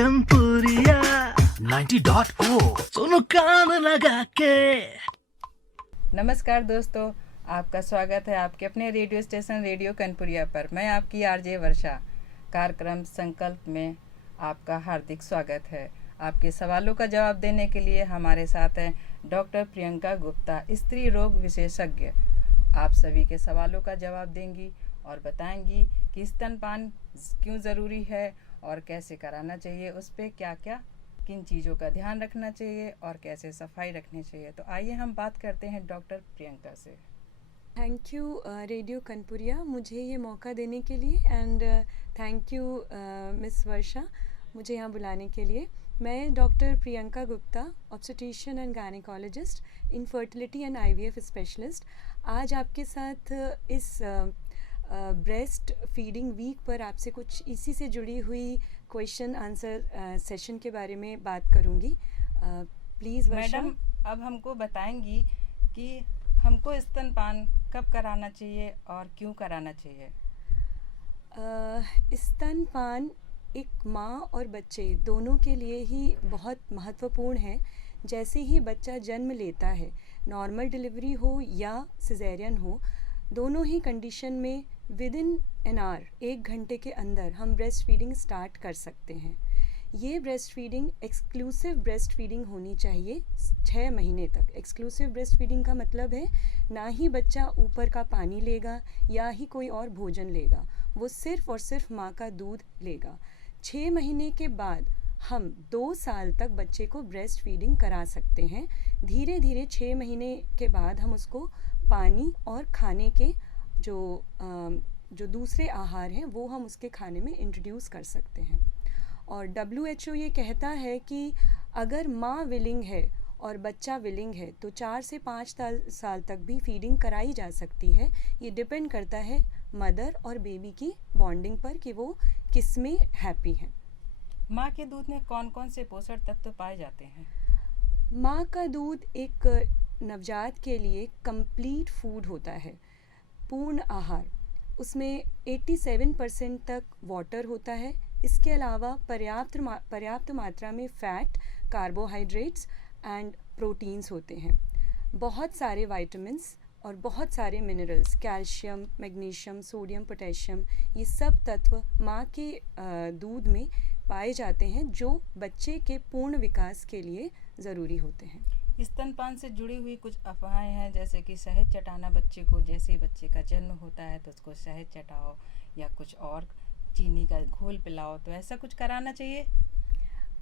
कनपुरिया 90.4 सुनो कान लगा के। नमस्कार दोस्तों, आपका स्वागत है आपके अपने रेडियो स्टेशन रेडियो कनपुरिया पर। मैं आपकी आरजे वर्षा। कार्यक्रम संकल्प में आपका हार्दिक स्वागत है। आपके सवालों का जवाब देने के लिए हमारे साथ हैं डॉक्टर प्रियंका गुप्ता, स्त्री रोग विशेषज्ञ। आप सभी के सवालों का जवाब देंगी और बताएंगी कि स्तनपान क्यों ज़रूरी है और कैसे कराना चाहिए, उस पर क्या क्या किन चीज़ों का ध्यान रखना चाहिए और कैसे सफाई रखनी चाहिए। तो आइए हम बात करते हैं डॉक्टर प्रियंका से। थैंक यू रेडियो कनपुरिया मुझे ये मौका देने के लिए, एंड थैंक यू मिस वर्षा मुझे यहाँ बुलाने के लिए। मैं doctor Priyanka Gupta, obstetrician and gynaecologist, infertility and IVF specialist, आज आपके साथ इस ब्रेस्ट फीडिंग वीक पर आपसे कुछ इसी से जुड़ी हुई क्वेश्चन आंसर सेशन के बारे में बात करूँगी। Please Varsha. मैडम, अब हमको बताएंगी कि हमको स्तनपान कब कराना चाहिए और क्यों कराना चाहिए। स्तनपान एक माँ और बच्चे दोनों के लिए ही बहुत महत्वपूर्ण है। जैसे ही बच्चा जन्म लेता है, नॉर्मल डिलीवरी हो या सिजेरियन हो, दोनों ही कंडीशन में विद इन एन आवर, 1 घंटे के अंदर हम ब्रेस्ट फीडिंग स्टार्ट कर सकते हैं। ये breast feeding exclusive breast feeding होनी चाहिए 6 महीने तक। एक्सक्लूसिव ब्रेस्ट फीडिंग का मतलब है ना ही बच्चा ऊपर का पानी लेगा या ही कोई और भोजन लेगा, वो सिर्फ और सिर्फ माँ का दूध लेगा। 6 महीने के बाद हम 2 साल तक बच्चे को ब्रेस्ट फीडिंग करा सकते हैं। धीरे धीरे 6 महीने के बाद हम उसको पानी और खाने के जो दूसरे आहार हैं वो हम उसके खाने में इंट्रोड्यूस कर सकते हैं। और WHO ये कहता है कि अगर माँ विलिंग है और बच्चा विलिंग है तो 4 से 5 साल तक भी फीडिंग कराई जा सकती है। ये डिपेंड करता है मदर और बेबी की बॉन्डिंग पर कि वो किस में हैप्पी हैं। माँ के दूध में कौन कौन से पोषक तत्व पाए जाते हैं? माँ का दूध एक नवजात के लिए कंप्लीट फूड होता है, पूर्ण आहार। उसमें 87% तक वाटर होता है। इसके अलावा पर्याप्त मात्रा में फैट, कार्बोहाइड्रेट्स एंड प्रोटीन्स होते हैं। बहुत सारे विटामिन्स और बहुत सारे minerals, calcium, magnesium, sodium, potassium, ये सब तत्व माँ के दूध में पाए जाते हैं जो बच्चे के पूर्ण विकास के लिए ज़रूरी होते हैं। स्तनपान से जुड़ी हुई कुछ अफवाहें हैं, जैसे कि शहद चटाना बच्चे को, जैसे ही बच्चे का जन्म होता है तो उसको शहद चटाओ या कुछ और चीनी का घोल पिलाओ, तो ऐसा कुछ कराना चाहिए?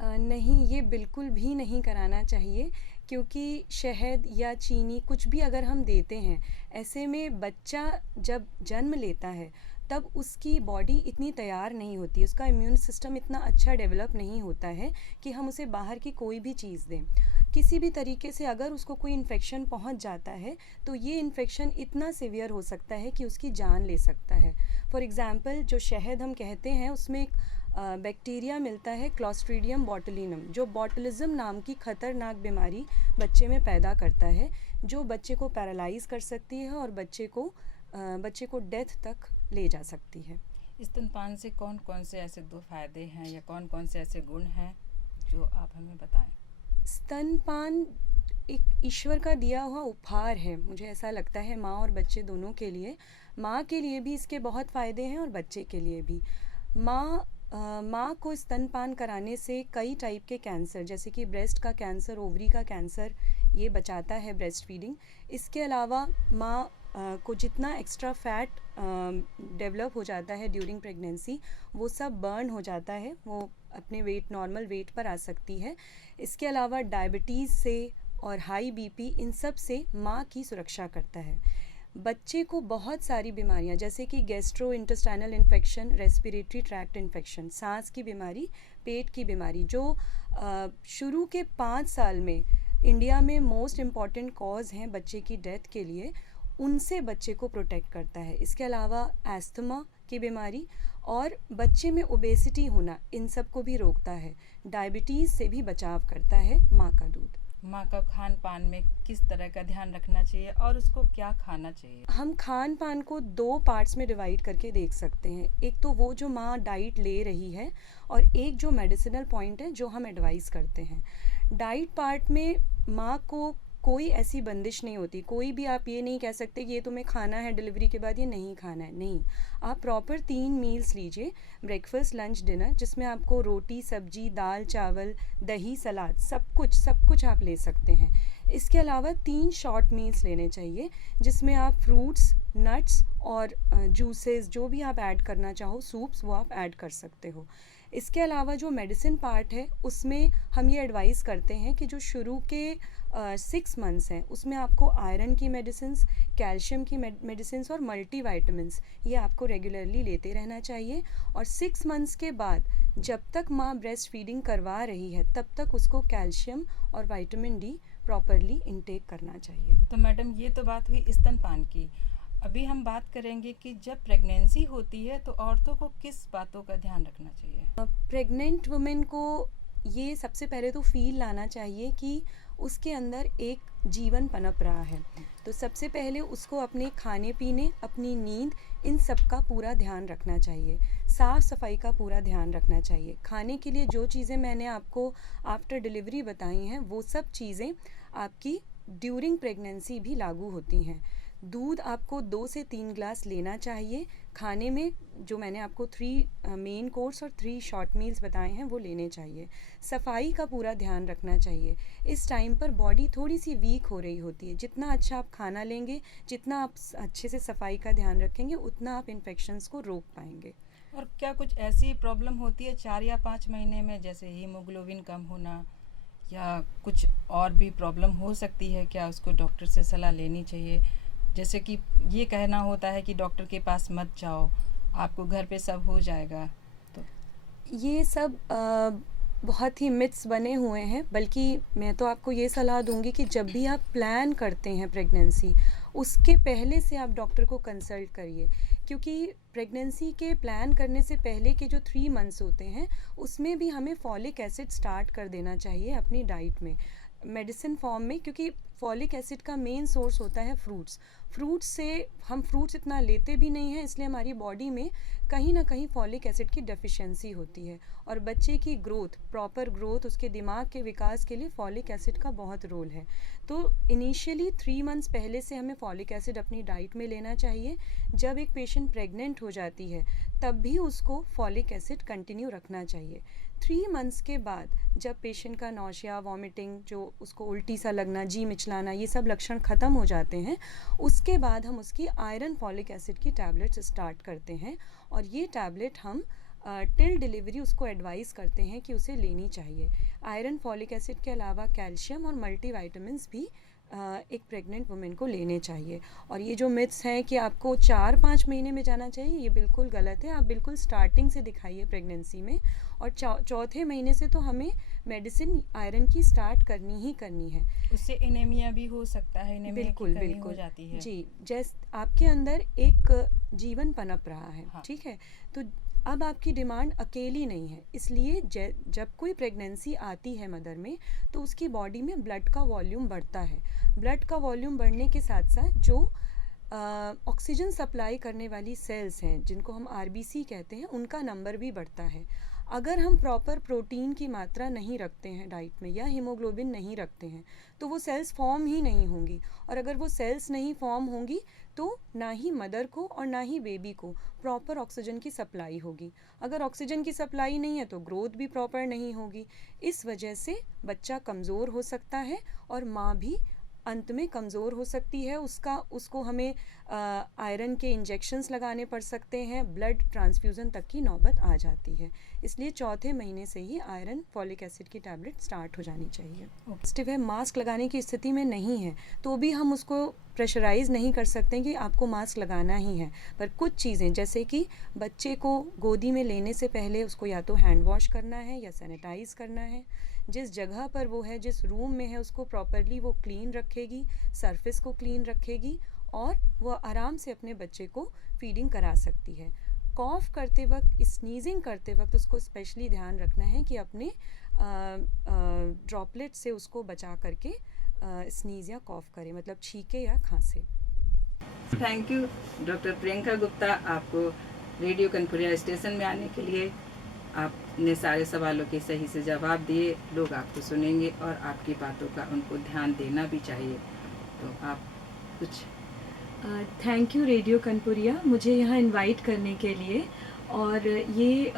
नहीं, ये बिल्कुल भी नहीं कराना चाहिए, क्योंकि शहद या चीनी कुछ भी अगर हम देते हैं, ऐसे में बच्चा जब जन्म लेता है तब उसकी बॉडी इतनी तैयार नहीं होती, उसका इम्यून सिस्टम इतना अच्छा डेवलप नहीं होता है कि हम उसे बाहर की कोई भी चीज़ दें। किसी भी तरीके से अगर उसको कोई इन्फेक्शन पहुंच जाता है तो ये इन्फेक्शन इतना सिवियर हो सकता है कि उसकी जान ले सकता है। फॉर एग्ज़ाम्पल, जो शहद हम कहते हैं उसमें एक बैक्टीरिया मिलता है, क्लॉस्ट्रीडियम बोटुलिनम, जो बोटुलिज्म नाम की ख़तरनाक बीमारी बच्चे में पैदा करता है, जो बच्चे को पैरालाइज़ कर सकती है और बच्चे को डेथ तक ले जा सकती है। स्तनपान से कौन कौन से ऐसे 2 फायदे हैं या कौन कौन से ऐसे गुण हैं जो आप हमें बताएं? स्तनपान एक ईश्वर का दिया हुआ उपहार है, मुझे ऐसा लगता है, माँ और बच्चे दोनों के लिए। माँ के लिए भी इसके बहुत फ़ायदे हैं और बच्चे के लिए भी। माँ को स्तनपान कराने से कई टाइप के कैंसर, जैसे कि ब्रेस्ट का कैंसर, ओवरी का कैंसर, ये बचाता है ब्रेस्ट फीडिंग। इसके अलावा माँ को जितना एक्स्ट्रा फैट डेवलप हो जाता है ड्यूरिंग प्रेगनेंसी, वो सब बर्न हो जाता है, वो अपने नॉर्मल वेट पर आ सकती है। इसके अलावा डायबिटीज़ से और हाई बीपी, इन सब से माँ की सुरक्षा करता है। बच्चे को बहुत सारी बीमारियां, जैसे कि gastro intestinal infection, respiratory tract infection, सांस की बीमारी, पेट की बीमारी, जो शुरू के 5 साल में इंडिया में मोस्ट इम्पॉर्टेंट कॉज हैं बच्चे की डेथ के लिए, उनसे बच्चे को प्रोटेक्ट करता है। इसके अलावा एस्थमा की बीमारी और बच्चे में ओबेसिटी होना, इन सब को भी रोकता है। डायबिटीज़ से भी बचाव करता है माँ का दूध। माँ का खान पान में किस तरह का ध्यान रखना चाहिए और उसको क्या खाना चाहिए? हम खान पान को 2 पार्ट्स में डिवाइड करके देख सकते हैं। एक तो वो जो माँ डाइट ले रही है और एक जो मेडिसिनल पॉइंट है जो हम एडवाइस करते हैं। डाइट पार्ट में माँ को कोई ऐसी बंदिश नहीं होती, कोई भी आप ये नहीं कह सकते कि ये तुम्हें खाना है डिलीवरी के बाद, ये नहीं खाना है, नहीं। आप प्रॉपर 3 मील्स लीजिए, ब्रेकफास्ट, लंच, डिनर, जिसमें आपको रोटी, सब्जी, दाल, चावल, दही, सलाद, सब कुछ आप ले सकते हैं। इसके अलावा 3 शॉर्ट मील्स लेने चाहिए, जिसमें आप फ्रूट्स, नट्स और जूसेस जो भी आप ऐड करना चाहो, सूप्स, वो आप ऐड कर सकते हो। इसके अलावा जो मेडिसिन पार्ट है उसमें हम ये एडवाइस करते हैं कि जो शुरू के 6 मंथ्स हैं उसमें आपको आयरन की मेडिसिन्स, कैल्शियम की मेडिसिन्स और मल्टीवाइटामिन्स ये आपको रेगुलरली लेते रहना चाहिए। और 6 मंथ्स के बाद जब तक माँ ब्रेस्ट फीडिंग करवा रही है तब तक उसको कैल्शियम और विटामिन डी प्रॉपरली इनटेक करना चाहिए। तो मैडम, ये तो बात हुई स्तनपान की। अभी हम बात करेंगे कि जब प्रेगनेंसी होती है तो औरतों को किस बातों का ध्यान रखना चाहिए? प्रेग्नेंट वुमेन को ये सबसे पहले तो फील लाना चाहिए कि उसके अंदर एक जीवन पनप रहा है। तो सबसे पहले उसको अपने खाने पीने, अपनी नींद, इन सब का पूरा ध्यान रखना चाहिए। साफ़ सफाई का पूरा ध्यान रखना चाहिए। खाने के लिए जो चीज़ें मैंने आपको आफ्टर डिलीवरी बताई हैं वो सब चीज़ें आपकी ड्यूरिंग प्रेगनेंसी भी लागू होती हैं। दूध आपको 2 से 3 ग्लास लेना चाहिए। खाने में जो मैंने आपको 3 मेन कोर्स और 3 शॉर्ट मील्स बताए हैं वो लेने चाहिए। सफाई का पूरा ध्यान रखना चाहिए। इस टाइम पर बॉडी थोड़ी सी वीक हो रही होती है। जितना अच्छा आप खाना लेंगे, जितना आप अच्छे से सफाई का ध्यान रखेंगे, उतना आप इन्फेक्शंस को रोक पाएंगे। और क्या कुछ ऐसी प्रॉब्लम होती है 4 या 5 महीने में, जैसे हीमोग्लोबिन कम होना या कुछ और भी प्रॉब्लम हो सकती है? क्या उसको डॉक्टर से सलाह लेनी चाहिए? जैसे कि ये कहना होता है कि डॉक्टर के पास मत जाओ, आपको घर पे सब हो जाएगा। तो ये सब बहुत ही मिथ्स बने हुए हैं। बल्कि मैं तो आपको ये सलाह दूंगी कि जब भी आप प्लान करते हैं प्रेगनेंसी, उसके पहले से आप डॉक्टर को कंसल्ट करिए। क्योंकि प्रेगनेंसी के प्लान करने से पहले के जो 3 मंथ्स होते हैं उसमें भी हमें फॉलिक एसिड स्टार्ट कर देना चाहिए अपनी डाइट में, मेडिसिन फॉर्म में। क्योंकि फॉलिक एसिड का मेन सोर्स होता है फ्रूट्स से हम फ्रूट्स इतना लेते भी नहीं हैं, इसलिए हमारी बॉडी में कहीं ना कहीं फॉलिक एसिड की डेफिशिएंसी होती है। और बच्चे की ग्रोथ, प्रॉपर ग्रोथ, उसके दिमाग के विकास के लिए फॉलिक एसिड का बहुत रोल है। तो इनिशियली 3 मंथ्स पहले से हमें फॉलिक एसिड अपनी डाइट में लेना चाहिए। जब एक पेशेंट प्रेग्नेंट हो जाती है तब भी उसको फॉलिक एसिड कंटिन्यू रखना चाहिए। 3 मंथ्स के बाद जब पेशेंट का नौशिया, वॉमिटिंग, जो उसको उल्टी सा लगना, जी मिचलाना, ये सब लक्षण ख़त्म हो जाते हैं, उसके बाद हम उसकी आयरन फॉलिक एसिड की टैबलेट्स स्टार्ट करते हैं। और ये टैबलेट हम टिल डिलीवरी उसको एडवाइस करते हैं कि उसे लेनी चाहिए। आयरन, फॉलिक एसिड के अलावा कैल्शियम और मल्टीवाइटामिन्स भी एक प्रेग्नेंट वुमेन को लेने चाहिए। और ये जो मिथ्स हैं कि आपको 4-5 महीने में जाना चाहिए, ये बिल्कुल गलत है। आप बिल्कुल स्टार्टिंग से दिखाइए प्रेगनेंसी में, और चौथे महीने से तो हमें मेडिसिन आयरन की स्टार्ट करनी ही करनी है। उससे एनीमिया भी हो सकता है, एनीमिया बिल्कुल की कमी बिल्कुल हो जाती है। जी, आपके अंदर एक जीवन पनप रहा है। हाँ। ठीक है, तो अब आपकी डिमांड अकेली नहीं है, इसलिए जब कोई प्रेगनेंसी आती है मदर में, तो उसकी बॉडी में ब्लड का वॉल्यूम बढ़ता है। ब्लड का वॉल्यूम बढ़ने के साथ साथ जो ऑक्सीजन सप्लाई करने वाली सेल्स हैं, जिनको हम आरबीसी कहते हैं, उनका नंबर भी बढ़ता है। अगर हम प्रॉपर प्रोटीन की मात्रा नहीं रखते हैं डाइट में, या हीमोग्लोबिन नहीं रखते हैं, तो वो सेल्स फॉर्म ही नहीं होंगी। और अगर वो सेल्स नहीं फॉर्म होंगी तो ना ही मदर को और ना ही बेबी को प्रॉपर ऑक्सीजन की सप्लाई होगी। अगर ऑक्सीजन की सप्लाई नहीं है तो ग्रोथ भी प्रॉपर नहीं होगी। इस वजह से बच्चा कमज़ोर हो सकता है और माँ भी अंत में कमज़ोर हो सकती है। उसको हमें आयरन के इंजेक्शंस लगाने पड़ सकते हैं, ब्लड ट्रांसफ्यूज़न तक की नौबत आ जाती है। इसलिए चौथे महीने से ही आयरन, फॉलिक एसिड की टैबलेट स्टार्ट हो जानी चाहिए। पॉजिटिव है, मास्क लगाने की स्थिति में नहीं है तो भी हम उसको प्रेशराइज़ नहीं कर सकते कि आपको मास्क लगाना ही है। पर कुछ चीज़ें, जैसे कि बच्चे को गोदी में लेने से पहले उसको या तो हैंड वॉश करना है या सैनिटाइज़ करना है। जिस जगह पर वो है, जिस रूम में है, उसको प्रॉपरली वो क्लीन रखेगी, सरफेस को क्लीन रखेगी और वो आराम से अपने बच्चे को फीडिंग करा सकती है। कॉफ करते वक्त, स्नीजिंग करते वक्त उसको स्पेशली ध्यान रखना है कि अपने ड्रॉपलेट से उसको बचा करके स्नीज या कॉफ करे, मतलब छींके या खांसे। Thank you doctor Priyanka Gupta, आपको रेडियो कनपुरिया स्टेशन में आने के लिए। आपने सारे सवालों के सही से जवाब दिए, लोग आपको सुनेंगे और आपकी बातों का उनको ध्यान देना भी चाहिए। तो आप कुछ थैंक यू रेडियो कनपुरिया मुझे यहाँ इनवाइट करने के लिए, और ये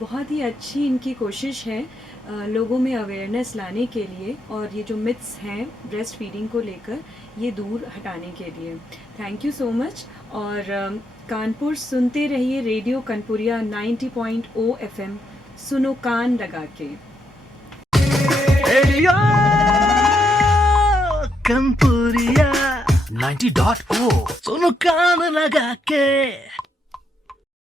बहुत ही अच्छी इनकी कोशिश है लोगों में अवेयरनेस लाने के लिए, और ये जो मिथ्स हैं ब्रेस्ट फीडिंग को लेकर ये दूर हटाने के लिए। Thank you so much. और कानपुर सुनते रहिए रेडियो कनपुरिया 90.0 FM, सुनो कान लगा के। रेडियो कनपुरिया 90.0 सुनो कान लगा के।